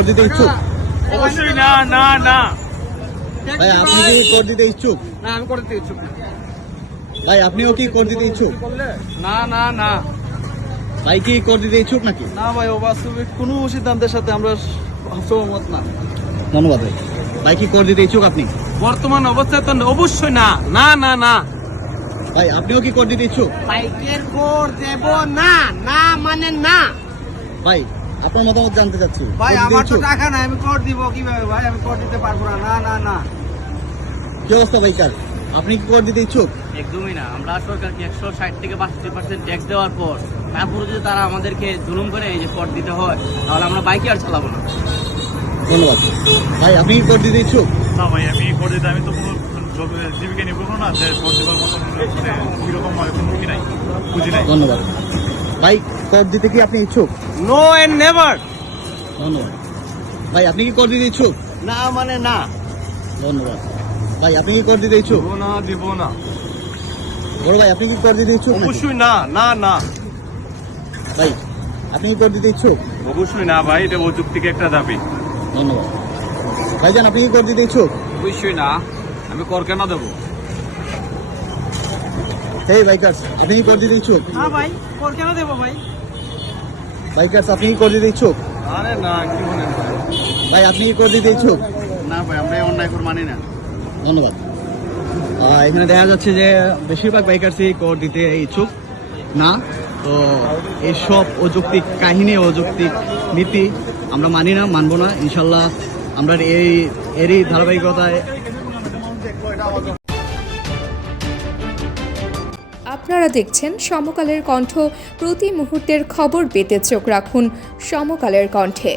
কর দিতে ইচ্ছুক? অবশ্যই না না না ভাই আপনি কি কর দিতে ইচ্ছুক? না, আমি করতে ইচ্ছুক না। ভাই আপনিও কি কর দিতে ইচ্ছুক? না না না ভাই কি কর দিতে ইচ্ছুক নাকি? না ভাই, অবাস্তবিক কোনো সিদ্ধান্তের সাথে আমরা সহমত না। ধন্যবাদ ভাই। ভাই কি কর দিতে ইচ্ছুক আপনি? বর্তমান অবস্থায় তো অবশ্যই না না না না। ভাই আপনিও কি কর দিতে ইচ্ছুক? বাইকের কর দেব না, না মানে না। ভাই আপনার মতামত জানতে চাচ্ছি। ভাই কর দিতে আমার তো ইচ্ছুক? টাকা নাই, আমি কর দিব কিভাবে ভাই? আমি কর দিতে পারবো না, না না না। কি অবস্থা ভাইকার, আপনি কি কর দিতে ইচ্ছুক? একদমই না। আমরা সরকারকে 160 থেকে 62% ট্যাক্স দেওয়ার পর তারপরে যদি তারা আমাদেরকে জুলুম করে এই যে কর দিতে হয়, তাহলে আমরা বাইকে আর চালাবো না। ধন্যবাদ। ভাই আপনি কি কর দিতে ইচ্ছুক? না ভাই, আমি করে দিতে আমি তো কোনো জীবিকা নির্বাহ না, যে করতে পারবো কিরকম হয় কোনো কি নাই, বুঝি নাই। ধন্যবাদ। ভাই কর দিতে কি আপনি ইচ্ছুক? No and never. ধন্যবাদ। ভাই আপনি কি কর দিতে ইচ্ছুক? না মানে না। ধন্যবাদ। ভাই আপনি কি কর দিতে ইচ্ছুক? দিব না, দিব না। বড় ভাই আপনি কি কর দিতে ইচ্ছুক নাকি? অবশ্যই না না না। ভাই আপনি কি কর দিতে ইচ্ছুক? অবশ্যই না ভাই, এটা অযৌক্তিক একটা দাবি। ধন্যবাদ। ভাইজান আপনি কি কর দিতে ইচ্ছুক? অবশ্যই না, আমি কর কেন দেবো? হেই বাইকার্স, আপনি কি কর দিতে ইচ্ছুক? না ভাই, কর কেন দেবো ভাই? বাইকার্স আপনি কি কর দিতে ইচ্ছুক? আরে না, কি বলেন ভাই? ভাই আপনি কি কর দিতে ইচ্ছুক? না ভাই, আমরা এই অন্যায় কর মানি না। ধন্যবাদ। এখানে দেখা যাচ্ছে যে বেশিরভাগ বাইকার্সই কর দিতে ইচ্ছুক না। তো এইসব অযৌক্তিক কাহিনী, অযৌক্তিক নীতি আমরা মানি না, মানবো না ইনশাল্লাহ। আমরা এরই ধারাবাহিকতায় আপনারা দেখছেন সমকালের কণ্ঠ। প্রতি মুহূর্তের খবর পেতে চোখ রাখুন সমকালের কণ্ঠে।